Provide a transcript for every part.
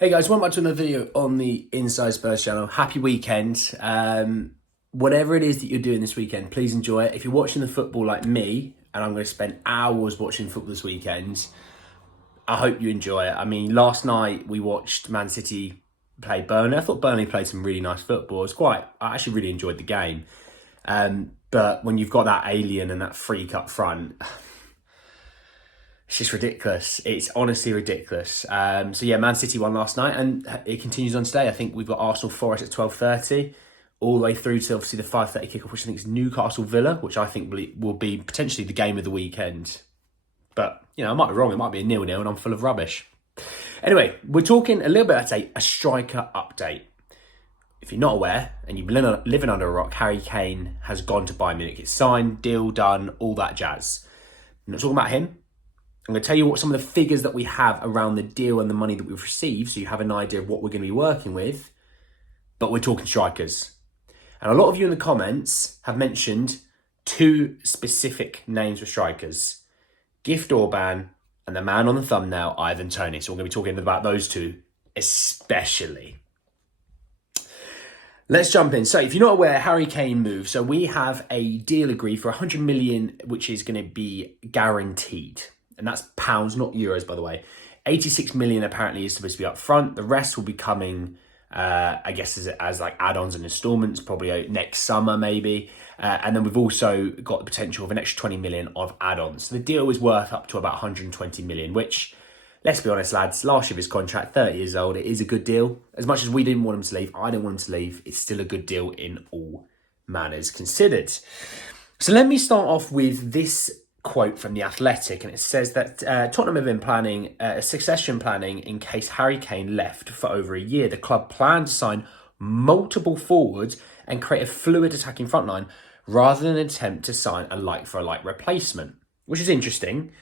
Hey guys, welcome back to another video on the Inside Spurs channel. Happy weekend. Whatever it is that you're doing this weekend, please enjoy it. If you're watching the football like me, and I'm going to spend hours watching football this weekend, I hope you enjoy it. I mean, last night we watched Man City play Burnley. I thought Burnley played some really nice football. I actually really enjoyed the game. But when you've got that alien and that freak up front, it's just ridiculous. It's honestly ridiculous. So yeah, Man City won last night and it continues on today. I think we've got Arsenal Forest at 12:30, all the way through to obviously the 5:30 kickoff, which I think is Newcastle Villa, which I think will be potentially the game of the weekend. But, you know, I might be wrong. It might be a 0-0 and I'm full of rubbish. Anyway, we're talking a little bit, I'd say, a striker update. If you're not aware and you've been living under a rock, Harry Kane has gone to Bayern Munich. It's signed, deal done, all that jazz. I'm not talking about him. I'm going to tell you what some of the figures that we have around the deal and the money that we've received, so you have an idea of what we're going to be working with. But we're talking strikers. And a lot of you in the comments have mentioned two specific names for strikers. Gift Orban and the man on the thumbnail, Ivan Toney. So we're going to be talking about those two especially. Let's jump in. So if you're not aware, Harry Kane moved. So we have a deal agreed for 100 million, which is going to be guaranteed. And that's pounds, not euros, by the way. 86 million apparently is supposed to be up front. The rest will be coming, I guess, as like add-ons and installments, probably next summer maybe. And then we've also got the potential of an extra 20 million of add-ons. So the deal is worth up to about 120 million, which, let's be honest, lads, last year of his contract, 30 years old, it is a good deal. As much as we didn't want him to leave, I didn't want him to leave, it's still a good deal in all manners considered. So let me start off with this quote from The Athletic, and it says that Tottenham have been planning succession planning in case Harry Kane left for over a year. The club plan to sign multiple forwards and create a fluid attacking front line rather than attempt to sign a like-for-like replacement, which is interesting.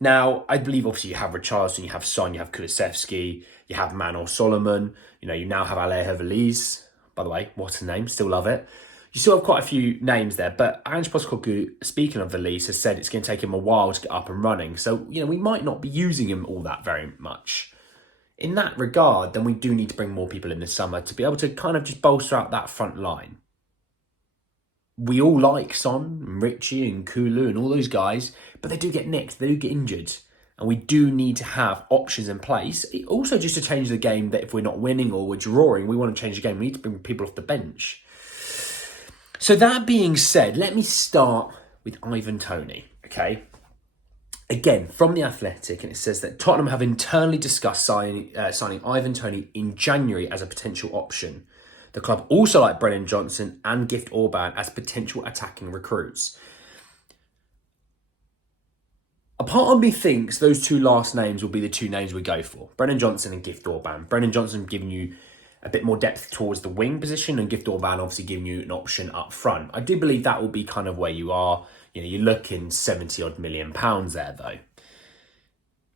Now, I believe obviously you have Richarlison, you have Son, you have Kulusevski, you have Manor Solomon, you now have Alejo Veliz. By the way, what a name, still love it. You still have quite a few names there, but Ange Postecoglou, speaking of Veliz, has said it's going to take him a while to get up and running. So, we might not be using him all that very much. In that regard, then we do need to bring more people in this summer to be able to kind of just bolster out that front line. We all like Son and Richie and Kulu and all those guys, but they do get nicked, they do get injured. And we do need to have options in place. Also, just to change the game, that if we're not winning or we're drawing, we want to change the game. We need to bring people off the bench. So that being said, let me start with Ivan Toney, okay? Again, from The Athletic, and it says that Tottenham have internally discussed signing Ivan Toney in January as a potential option. The club also like Brennan Johnson and Gift Orban as potential attacking recruits. A part of me thinks those two last names will be the two names we go for. Brennan Johnson and Gift Orban. Brennan Johnson giving you a bit more depth towards the wing position, and Gift Orban obviously giving you an option up front. I do believe that will be kind of where you are. You're looking 70 odd million pounds there though.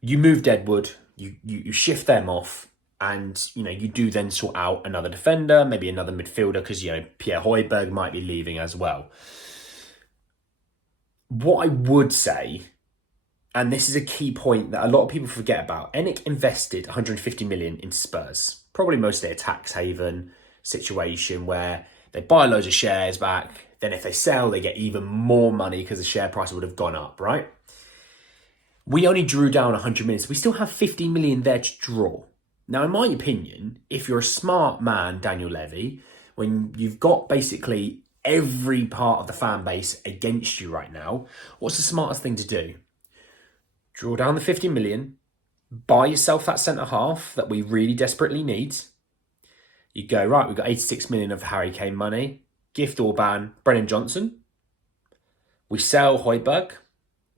You move Deadwood, you shift them off, and you do then sort out another defender, maybe another midfielder, because Pierre Højbjerg might be leaving as well. What I would say, and this is a key point that a lot of people forget about, ENIC invested 150 million into Spurs. Probably mostly a tax haven situation where they buy loads of shares back. Then if they sell, they get even more money because the share price would have gone up, right? We only drew down 100 million. So we still have 50 million there to draw. Now, in my opinion, if you're a smart man, Daniel Levy, when you've got basically every part of the fan base against you right now, what's the smartest thing to do? Draw down the 50 million, buy yourself that centre-half that we really desperately need. You go, right, we've got 86 million of Harry Kane money, Gift Orban, Brennan Johnson. We sell Højbjerg.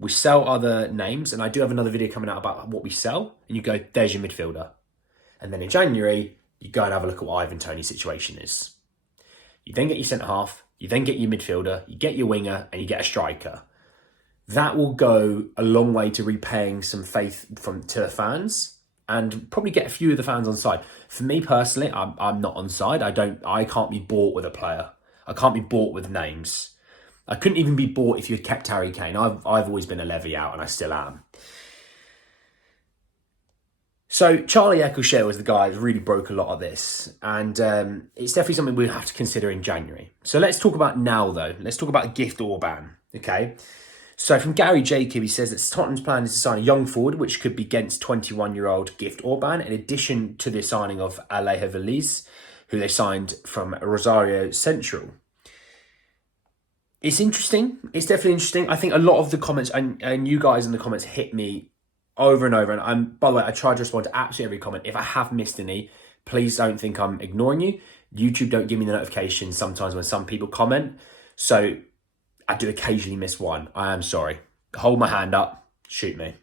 We sell other names, and I do have another video coming out about what we sell, and you go, there's your midfielder. And then in January, you go and have a look at what Ivan Toney's situation is. You then get your centre-half, you then get your midfielder, you get your winger, and you get a striker. That will go a long way to repaying some faith to the fans and probably get a few of the fans on side. For me personally, I'm not on side. I can't be bought with a player. I can't be bought with names. I couldn't even be bought if you had kept Harry Kane. I've always been a Levy out, and I still am. So Charlie Eccleshare was the guy who really broke a lot of this, and it's definitely something we'll have to consider in January. So let's talk about now, though. Let's talk about Gift Orban, okay? So from Gary Jacob, he says that Tottenham's plan is to sign a young forward, which could be Gent's 21-year-old Gift Orban, in addition to the signing of Alejo Veliz, who they signed from Rosario Central. It's interesting. It's definitely interesting. I think a lot of the comments, and you guys in the comments hit me over and over. And by the way, I try to respond to absolutely every comment. If I have missed any, please don't think I'm ignoring you. YouTube don't give me the notifications sometimes when some people comment. So I do occasionally miss one. I am sorry. Hold my hand up. Shoot me.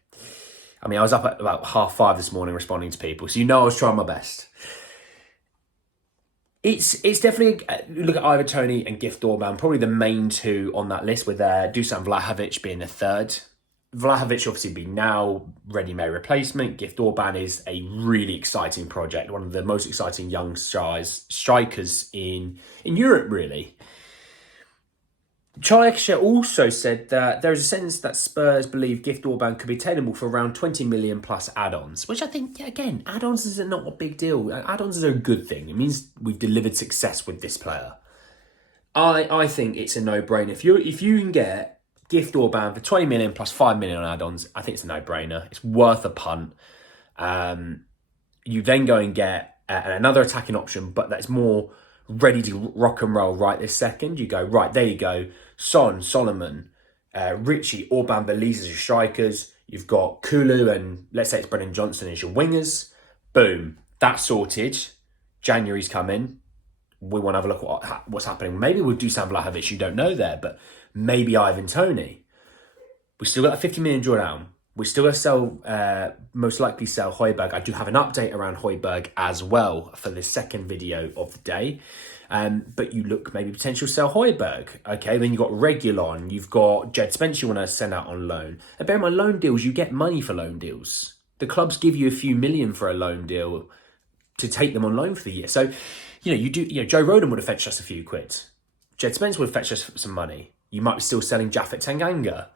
I mean, I was up at about 5:30 this morning responding to people. So you know I was trying my best. It's definitely, look at Ivan Toney and Gift Orban, probably the main two on that list, with Dusan Vlahovic being the third. Vlahovic obviously being now ready-made replacement. Gift Orban is a really exciting project, one of the most exciting young strikers in Europe, really. Charlie Eccleshare also said that there is a sense that Spurs believe Gift Orban could be attainable for around 20 million plus add-ons, which I think, again, add-ons is not a big deal. Add-ons is a good thing. It means we've delivered success with this player. I think it's a no-brainer. If you can get Gift Orban for 20 million plus 5 million on add-ons, I think it's a no-brainer. It's worth a punt. You then go and get another attacking option, but that's more ready to rock and roll right this second. You go, right, there you go. Son, Solomon, Richie, Orban, Veliz as your strikers. You've got Kulu and let's say it's Brennan Johnson as your wingers. Boom, that's sorted. January's coming. We want to have a look at what's happening. Maybe we'll do Dusan Vlahovic, you don't know there, but maybe Ivan Toney. We still got a 50 million drawdown. We're still going to sell, most likely sell Højbjerg. I do have an update around Højbjerg as well for the second video of the day. But you look maybe potential sell Højbjerg. Okay, then you've got Regulon. You've got Jed Spence you want to send out on loan. And bear in mind, loan deals, you get money for loan deals. The clubs give you a few million for a loan deal to take them on loan for the year. So, Joe Rodon would have fetched us a few quid. Jed Spence would have fetched us some money. You might be still selling Japhet Tanganga.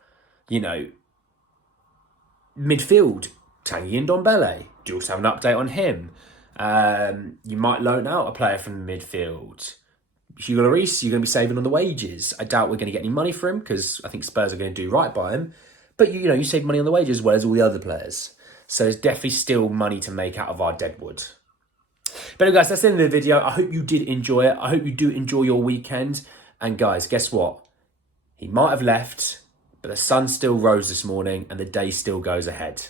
Midfield, Tanguy and Ndombele. Do you also have an update on him? You might loan out a player from the midfield. Hugo Lloris, you're going to be saving on the wages. I doubt we're going to get any money for him because I think Spurs are going to do right by him. But, you save money on the wages as well as all the other players. So there's definitely still money to make out of our deadwood. But anyway, guys, that's the end of the video. I hope you did enjoy it. I hope you do enjoy your weekend. And guys, guess what? He might have left, but the sun still rose this morning and the day still goes ahead.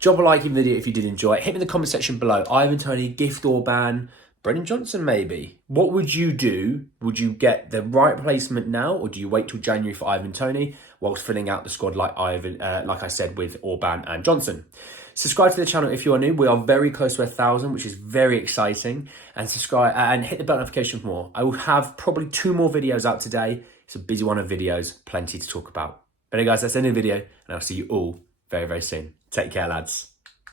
Drop a like in the video if you did enjoy it. Hit me in the comment section below. Ivan Toney, Gift Orban, Brennan Johnson maybe. What would you do? Would you get the right replacement now, or do you wait till January for Ivan Toney whilst filling out the squad like I said, with Orban and Johnson? Subscribe to the channel if you are new. We are very close to 1,000, which is very exciting. And subscribe and hit the bell notification for more. I will have probably 2 more videos out today. It's a busy one of videos, plenty to talk about. But anyway, guys, that's the end of the video, and I'll see you all very, very soon. Take care, lads.